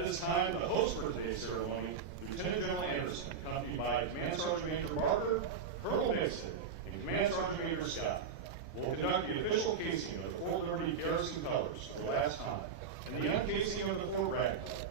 At this time, the host for today's ceremony, Lieutenant General Anderson, accompanied by Command Sergeant Major Barker, Colonel Hegseth, and Command Sergeant Major Scott, will conduct the official casing of the Fort Liberty garrison colors for the last time, and the uncasing of the Fort Bragg colors.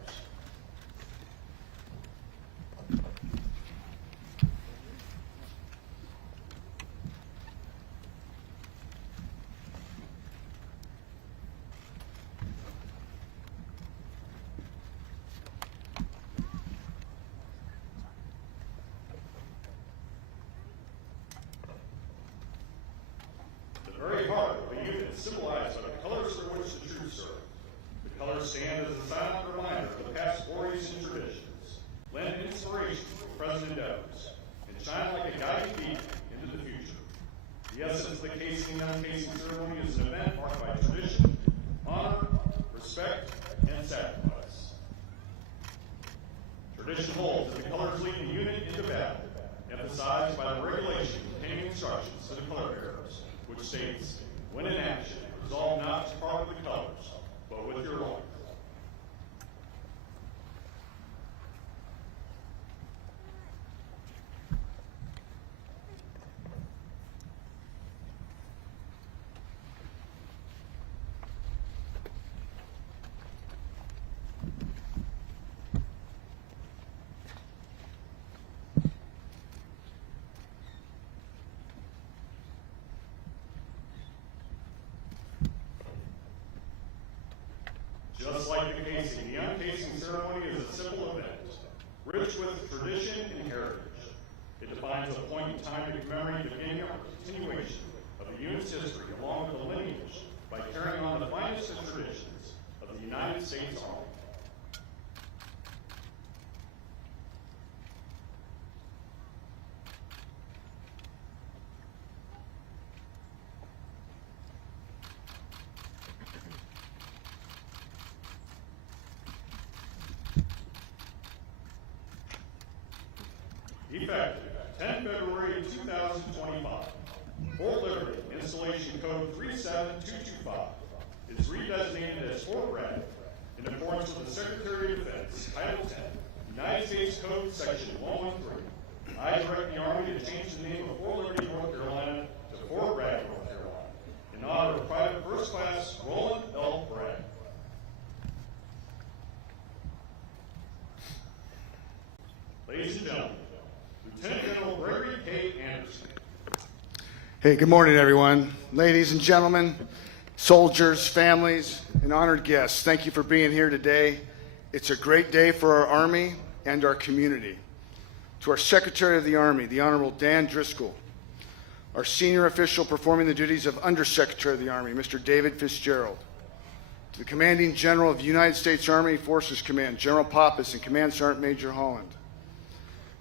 The very heart of the unit is symbolized by the colors for which the troops serve. The colors stand as a silent reminder of the past glories and traditions, lend inspiration to the present endeavors, and shine like a guiding beacon into the future. The essence of the casing and uncasing ceremony is an event marked by tradition, honor, respect, and sacrifice. Tradition holds that the colors lead the unit into battle, emphasized by the regulation containing instructions to the color bearers, which states, when in action, resolve not to part with the colors, but with your life. Just like the casing, the uncasing ceremony is a simple event, rich with tradition and heritage. It defines a point in time to commemorate the beginning or continuation of the unit's history along with the lineage by carrying on the finest of traditions of the United States Army. Effective 10 February 2025, Fort Liberty Installation Code 37225 is redesignated as Fort Bragg in accordance with the Secretary of Defense, Title 10, United States Code, Section 113. I direct the Army to change the name of Fort Liberty, North Carolina to Fort Bragg, North Carolina, in honor of Private First Class Roland Bragg. Ladies and gentlemen, Lieutenant General Gregory K. Anderson. Hey, good morning, everyone. Ladies and gentlemen, soldiers, families, and honored guests, thank you for being here today. It's a great day for our Army and our community. To our Secretary of the Army, the Honorable Dan Driscoll, our senior official performing the duties of Undersecretary of the Army, Mr. David Fitzgerald, to the Commanding General of the United States Army Forces Command, General Pappas, and Command Sergeant Major Holland,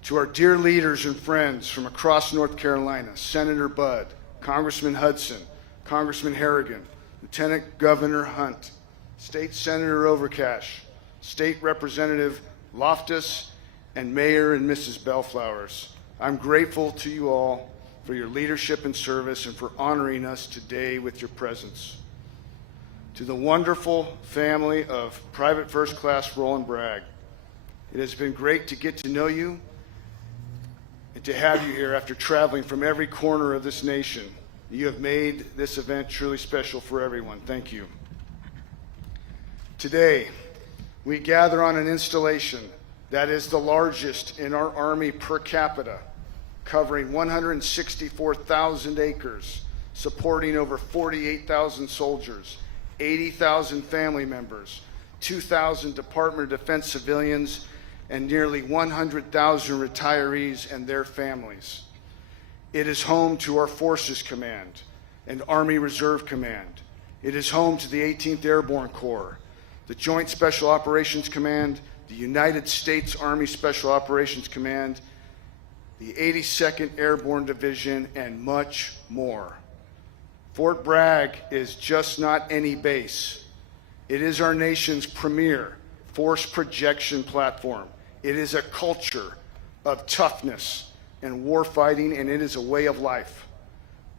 to our dear leaders and friends from across North Carolina, Senator Budd, Congressman Hudson, Congressman Harrigan, Lieutenant Governor Hunt, State Senator Overcash, State Representative Loftus, and Mayor and Mrs. Bellflowers. I'm grateful to you all for your leadership and service and for honoring us today with your presence. To the wonderful family of Private First Class Roland Bragg, it has been great to get to know you and to have you here after traveling from every corner of this nation. You have made this event truly special for everyone. Thank you. Today, we gather on an installation that is the largest in our Army per capita, covering 164,000 acres, supporting over 48,000 soldiers, 80,000 family members, 2,000 Department of Defense civilians, and nearly 100,000 retirees and their families. It is home to our Forces Command and Army Reserve Command. It is home to the 18th Airborne Corps, the Joint Special Operations Command, the United States Army Special Operations Command, the 82nd Airborne Division, and much more. Fort Bragg is just not any base. It is our nation's premier force projection platform. It is a culture of toughness and war fighting, and it is a way of life.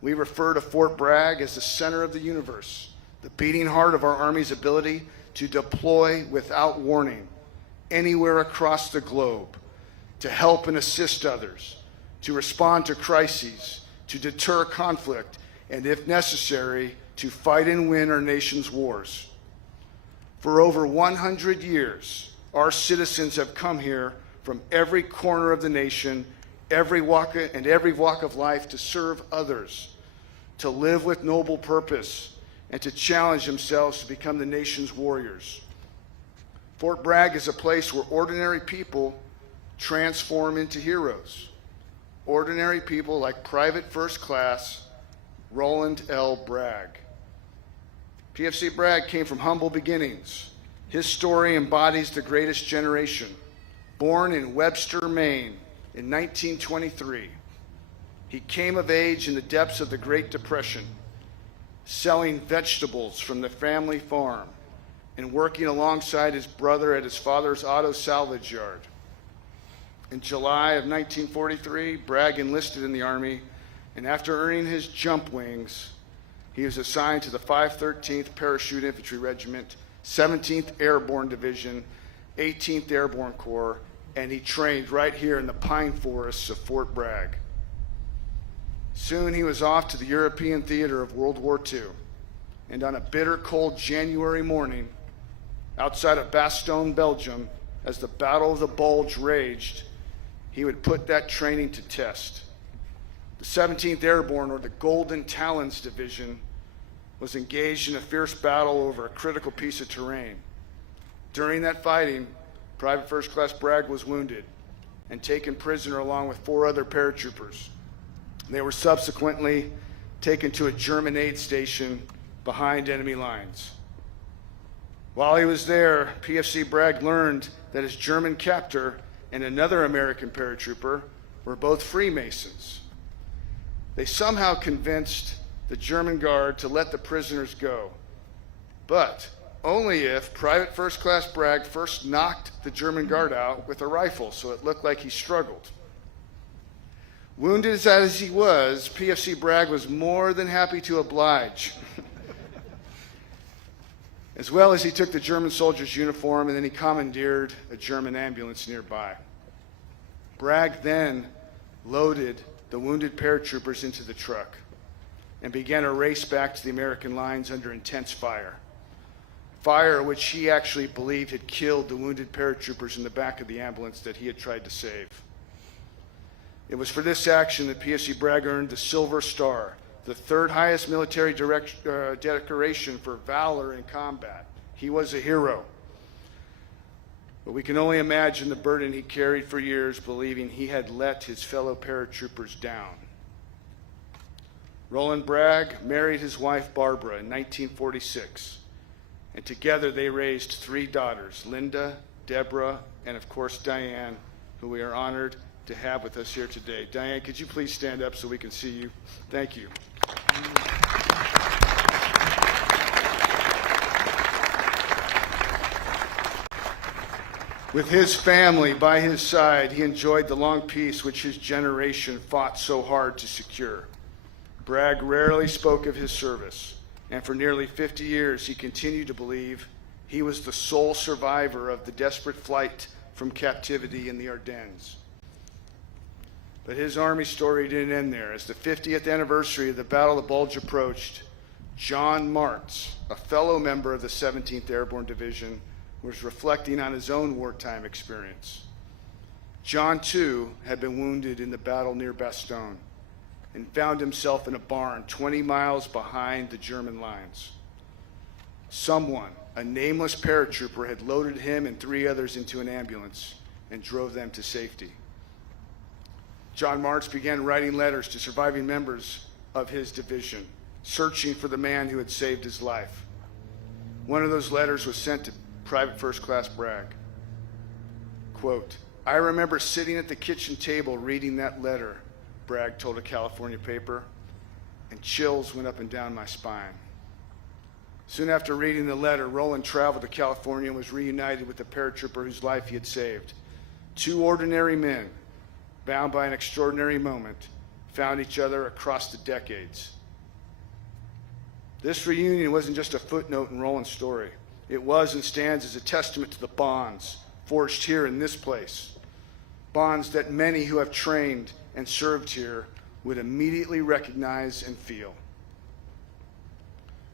We refer to Fort Bragg as the center of the universe, the beating heart of our Army's ability to deploy without warning anywhere across the globe to help and assist others, to respond to crises, to deter conflict, and if necessary, to fight and win our nation's wars. For over 100 years, our citizens have come here from every corner of the nation, every walk of life to serve others, to live with noble purpose, and to challenge themselves to become the nation's warriors. Fort Bragg is a place where ordinary people transform into heroes. Ordinary people like Private First Class Roland L. Bragg. PFC Bragg came from humble beginnings. His story embodies the greatest generation. Born in Webster, Maine in 1923, he came of age in the depths of the Great Depression, selling vegetables from the family farm and working alongside his brother at his father's auto salvage yard. In July of 1943, Bragg enlisted in the Army, and after earning his jump wings, he was assigned to the 513th Parachute Infantry Regiment, 17th Airborne Division, 18th Airborne Corps, and he trained right here in the pine forests of Fort Bragg. Soon he was off to the European theater of World War II, and on a bitter cold January morning, outside of Bastogne, Belgium, as the Battle of the Bulge raged, he would put that training to test. The 17th Airborne, or the Golden Talons Division, was engaged in a fierce battle over a critical piece of terrain. During that fighting, Private First Class Bragg was wounded and taken prisoner along with 4 other paratroopers. They were subsequently taken to a German aid station behind enemy lines. While he was there, PFC Bragg learned that his German captor and another American paratrooper were both Freemasons. They somehow convinced the German guard to let the prisoners go, but only if Private First Class Bragg first knocked the German guard out with a rifle, so it looked like he struggled. Wounded as he was, PFC Bragg was more than happy to oblige. As well as he took the German soldier's uniform and then he commandeered a German ambulance nearby. Bragg then loaded the wounded paratroopers into the truck and began a race back to the American lines under intense fire. Fire which he actually believed had killed the wounded paratroopers in the back of the ambulance that he had tried to save. It was for this action that PFC Bragg earned the Silver Star, the 3rd highest military decoration for valor in combat. He was a hero. But we can only imagine the burden he carried for years, believing he had let his fellow paratroopers down. Roland Bragg married his wife Barbara in 1946, and together they raised 3 daughters, Linda, Deborah, and of course Diane, who we are honored to have with us here today. Diane, could you please stand up so we can see you? Thank you. With his family by his side, he enjoyed the long peace which his generation fought so hard to secure. Bragg rarely spoke of his service, and for nearly 50 years he continued to believe he was the sole survivor of the desperate flight from captivity in the Ardennes. But his Army story didn't end there. As the 50th anniversary of the Battle of the Bulge approached, John Martz, a fellow member of the 17th Airborne Division, was reflecting on his own wartime experience. John, too, had been wounded in the battle near Bastogne and found himself in a barn 20 miles behind the German lines. Someone, a nameless paratrooper, had loaded him and 3 others into an ambulance and drove them to safety. John Martz began writing letters to surviving members of his division, searching for the man who had saved his life. One of those letters was sent to Private First Class Bragg. Quote, "I remember sitting at the kitchen table reading that letter," Bragg told a California paper, "and chills went up and down my spine." Soon after reading the letter, Roland traveled to California and was reunited with the paratrooper whose life he had saved. 2 ordinary men, bound by an extraordinary moment, found each other across the decades. This reunion wasn't just a footnote in Roland's story. It was and stands as a testament to the bonds, forged here in this place. Bonds that many who have trained and served here would immediately recognize and feel.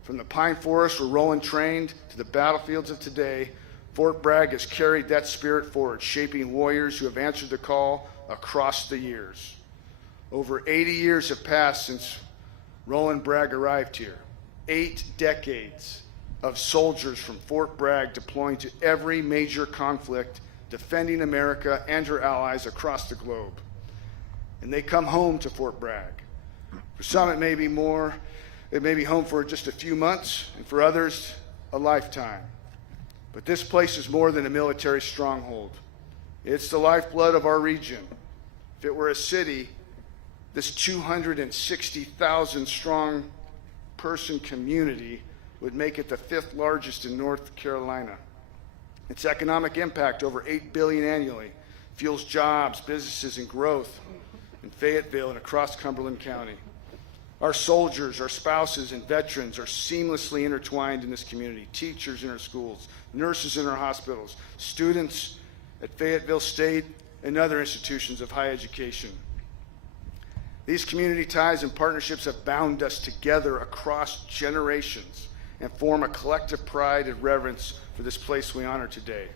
From the pine forest where Roland trained to the battlefields of today, Fort Bragg has carried that spirit forward, shaping warriors who have answered the call across the years. Over 80 years have passed since Roland Bragg arrived here. 8 decades of soldiers from Fort Bragg deploying to every major conflict, defending America and her allies across the globe. And they come home to Fort Bragg. For some, it may be home for just a few months, and for others, a lifetime. But this place is more than a military stronghold. It's the lifeblood of our region. If it were a city, this 260,000 strong person community would make it the 5th largest in North Carolina. Its economic impact, over $8 billion annually, fuels jobs, businesses, and growth in Fayetteville and across Cumberland County. Our soldiers, our spouses, and veterans are seamlessly intertwined in this community. Teachers in our schools, nurses in our hospitals, students at Fayetteville State and other institutions of higher education. These community ties and partnerships have bound us together across generations and form a collective pride and reverence for this place we honor today.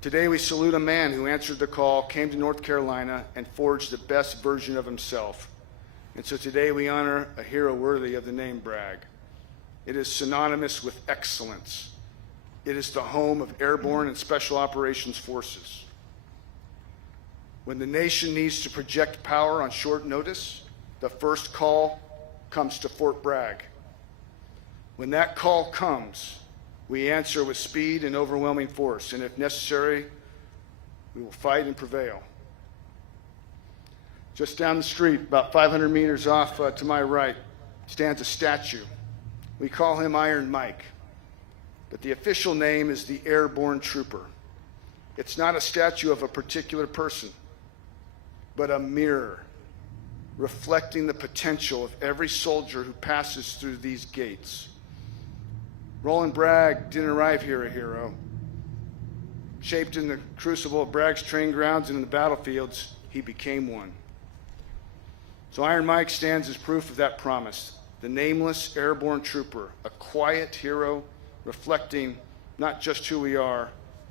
Today we salute a man who answered the call, came to North Carolina, and forged the best version of himself. And so today we honor a hero worthy of the name Bragg. It is synonymous with excellence. It is the home of airborne and special operations forces. When the nation needs to project power on short notice, the first call comes to Fort Bragg. When that call comes, we answer with speed and overwhelming force, and if necessary, we will fight and prevail. Just down the street, about 500 meters off to my right, stands a statue. We call him Iron Mike, but the official name is the Airborne Trooper. It's not a statue of a particular person, but a mirror reflecting the potential of every soldier who passes through these gates. Roland Bragg didn't arrive here a hero. Shaped in the crucible of Bragg's training grounds and in the battlefields, he became one. So Iron Mike stands as proof of that promise. The nameless airborne trooper, a quiet hero reflecting not just who we are,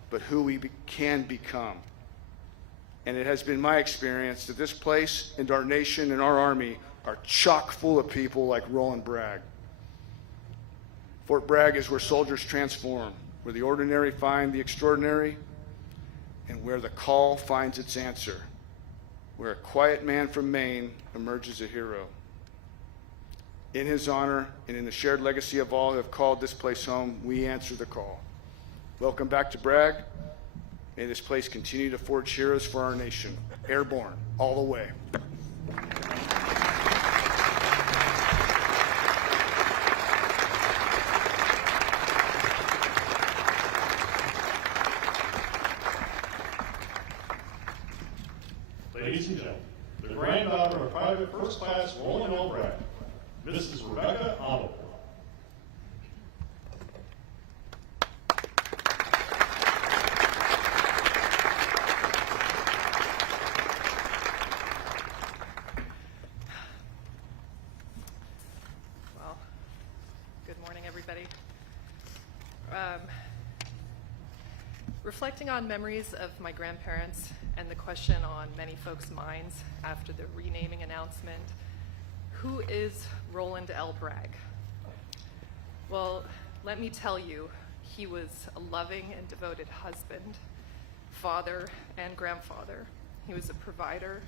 but who we can become. And it has been my experience that this place and our nation and our army are chock full of people like Roland Bragg. Fort Bragg is where soldiers transform, where the ordinary find the extraordinary, and where the call finds its answer, where a quiet man from Maine emerges a hero. In his honor and in the shared legacy of all who have called this place home, we answer the call. Welcome back to Bragg. May this place continue to forge heroes for our nation. Airborne, all the way. Ladies and gentlemen, the granddaughter of Private First Class Roland Bragg, Mrs. Rebecca Otto. Well, good morning, everybody. Reflecting on memories of my grandparents and the question on many folks' minds after the renaming announcement, who is Roland L. Bragg? Well, let me tell you, he was a loving and devoted husband, father, and grandfather. He was a provider.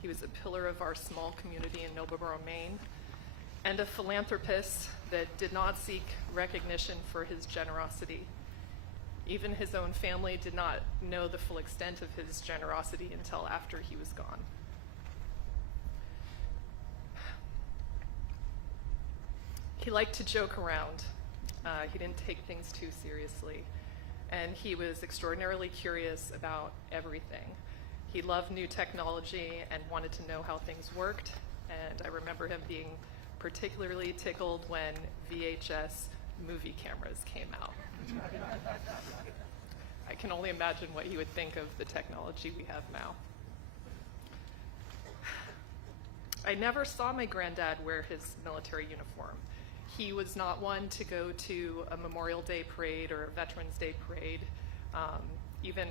He was a pillar of our small community in Nobleboro, Maine, and a philanthropist that did not seek recognition for his generosity. Even his own family did not know the full extent of his generosity until after he was gone. He liked to joke around. He didn't take things too seriously. And he was extraordinarily curious about everything. He loved new technology and wanted to know how things worked. And I remember him being particularly tickled when VHS movie cameras came out. I can only imagine what he would think of the technology we have now. I never saw my granddad wear his military uniform. He was not one to go to a Memorial Day parade or a Veterans Day parade. Even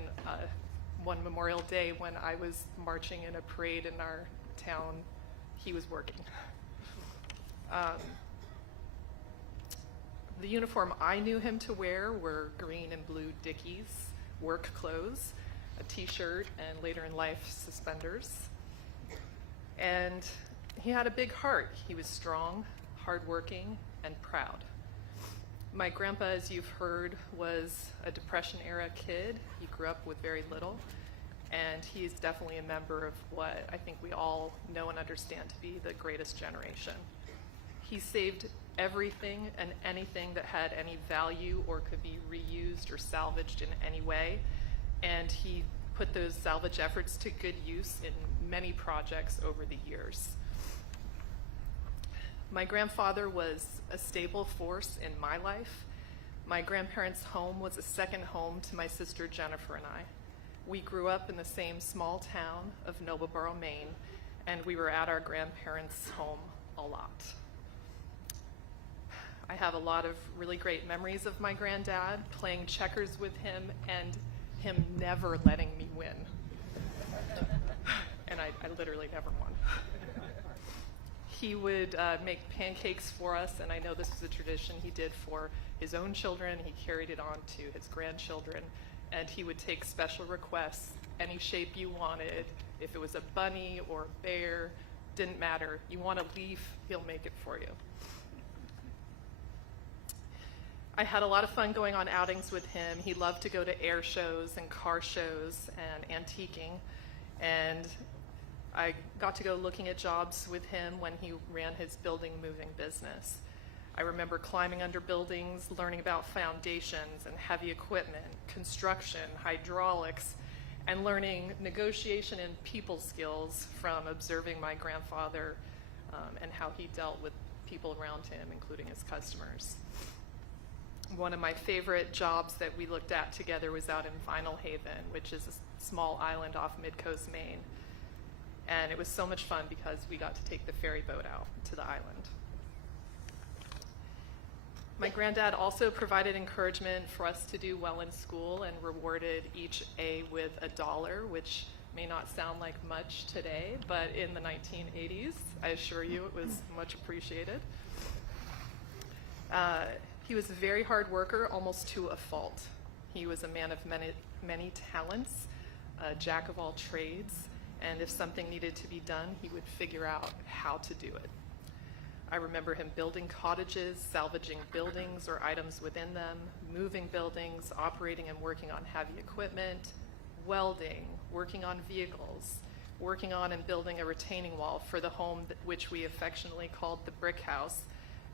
one Memorial Day when I was marching in a parade in our town, he was working. The uniform I knew him to wear were green and blue Dickies, work clothes, a t-shirt, and later in life, suspenders. And he had a big heart. He was strong, hardworking, and proud. My grandpa, as you've heard, was a Depression-era kid. He grew up with very little, and he's definitely a member of what I think we all know and understand to be the greatest generation. He saved everything and anything that had any value or could be reused or salvaged in any way, and he put those salvage efforts to good use in many projects over the years. My grandfather was a stable force in my life. My grandparents' home was a second home to my sister Jennifer and I. We grew up in the same small town of Nobleboro, Maine, and we were at our grandparents' home a lot. I have a lot of really great memories of my granddad, playing checkers with him and him never letting me win. And I literally never won. He would make pancakes for us, and I know this was a tradition he did for his own children. He carried it on to his grandchildren, and he would take special requests, any shape you wanted. If it was a bunny or a bear, didn't matter. You want a leaf, he'll make it for you. I had a lot of fun going on outings with him. He loved to go to air shows and car shows and antiquing, and I got to go looking at jobs with him when he ran his building moving business. I remember climbing under buildings, learning about foundations and heavy equipment, construction, hydraulics, and learning negotiation and people skills from observing my grandfather and how he dealt with people around him, including his customers. One of my favorite jobs that we looked at together was out in Vinyl Haven, which is a small island off mid-coast Maine. And it was so much fun because we got to take the ferry boat out to the island. My granddad also provided encouragement for us to do well in school and rewarded each A with $1, which may not sound like much today, but in the 1980s, I assure you it was much appreciated. He was a very hard worker, almost to a fault. He was a man of many talents, a jack of all trades, and if something needed to be done, he would figure out how to do it. I remember him building cottages, salvaging buildings or items within them, moving buildings, operating and working on heavy equipment, welding, working on vehicles, working on and building a retaining wall for the home which we affectionately called the brick house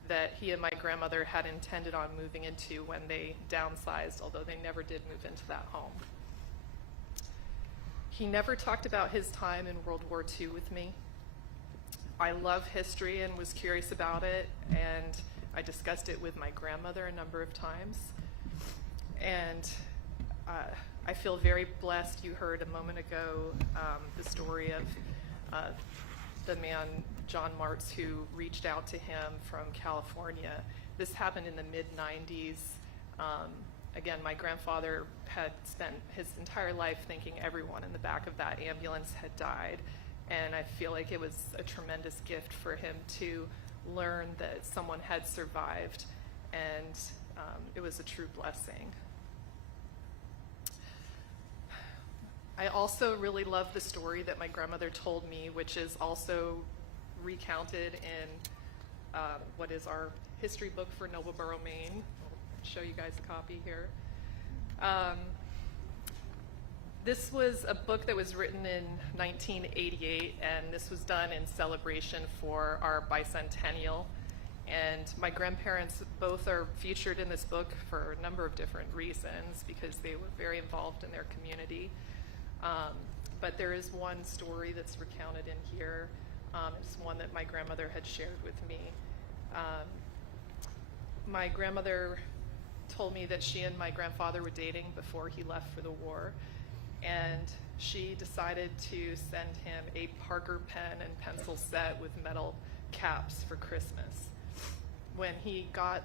that he and my grandmother had intended on moving into when they downsized, although they never did move into that home. He never talked about his time in World War II with me. I love history and was curious about it, and I discussed it with my grandmother a number of times. And I feel very blessed. You heard a moment ago the story of the man, John Martz, who reached out to him from California. This happened in the mid-90s. Again, my grandfather had spent his entire life thinking everyone in the back of that ambulance had died, and I feel like it was a tremendous gift for him to learn that someone had survived, and it was a true blessing. I also really love the story that my grandmother told me, which is also recounted in what is our history book for Nobleboro, Maine. I'll show you guys a copy here. This was a book that was written in 1988, and this was done in celebration for our bicentennial. And my grandparents both are featured in this book for a number of different reasons because they were very involved in their community. But there is one story that's recounted in here. It's one that my grandmother had shared with me. My grandmother told me that she and my grandfather were dating before he left for the war, and she decided to send him a Parker pen and pencil set with metal caps for Christmas. When he got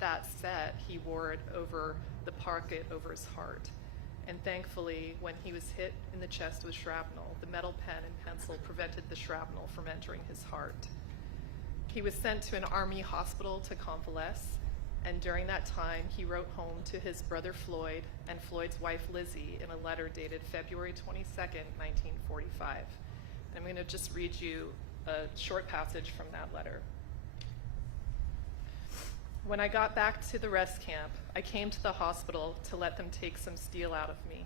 that set, he wore it over the pocket over his heart. And thankfully, when he was hit in the chest with shrapnel, the metal pen and pencil prevented the shrapnel from entering his heart. He was sent to an Army hospital to convalesce, and during that time, he wrote home to his brother Floyd and Floyd's wife Lizzie in a letter dated February 22nd, 1945. I'm going to just read you a short passage from that letter. When I got back to the rest camp, I came to the hospital to let them take some steel out of me.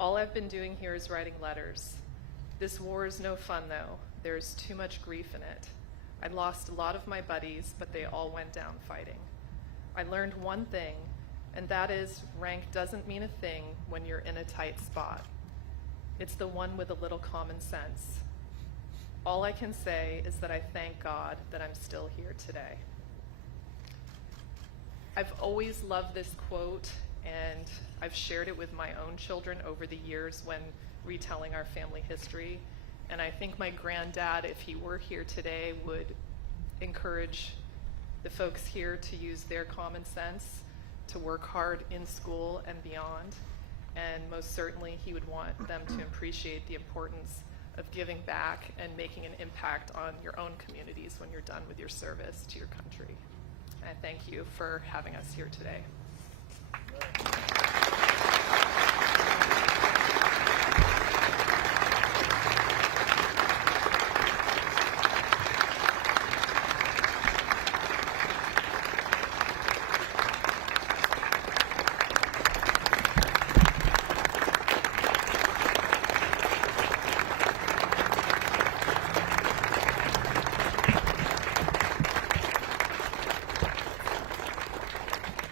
All I've been doing here is writing letters. This war is no fun, though. There's too much grief in it. I lost a lot of my buddies, but they all went down fighting. I learned one thing, and that is rank doesn't mean a thing when you're in a tight spot. It's the one with a little common sense. All I can say is that I thank God that I'm still here today. I've always loved this quote, and I've shared it with my own children over the years when retelling our family history. And I think my granddad, if he were here today, would encourage the folks here to use their common sense, to work hard in school and beyond. And most certainly he would want them to appreciate the importance of giving back and making an impact on your own communities when you're done with your service to your country. And thank you for having us here today.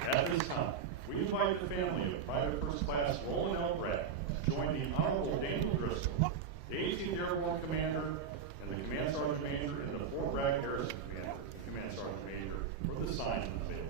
At this time, we invite the family of Private First Class Roland Bragg to join the Honorable Daniel Driscoll, the 18th Airborne Commander, and the Command Sergeant Major in the Fort Bragg Garrison Commander, Command Sergeant Major, for the signing of the bill.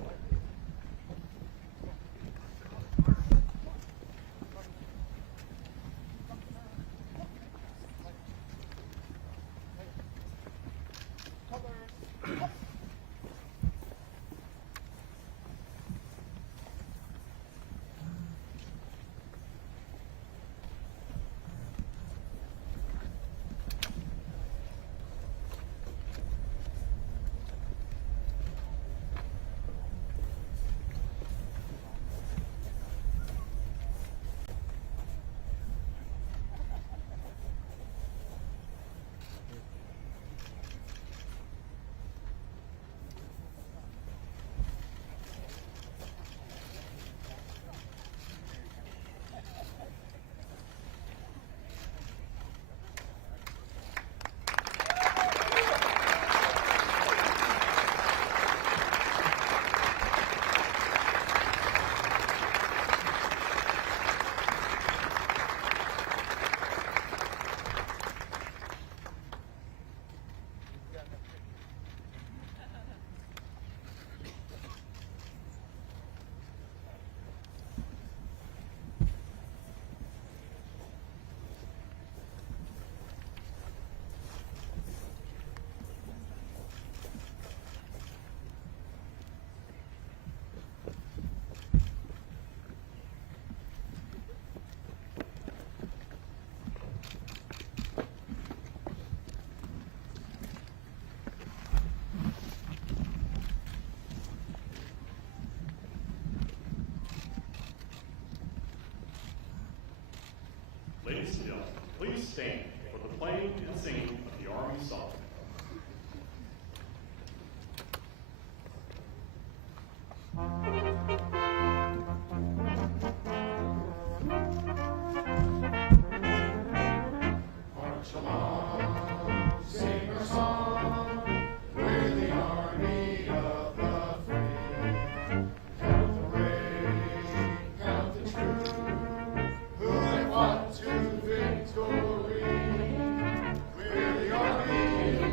Ladies and gentlemen, please stand for the playing and singing of the Army song. To victory, we're the Army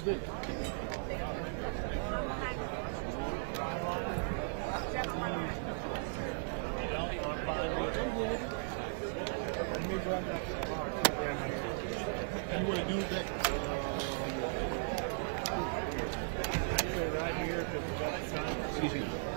You want to do that? Right here. Excuse me.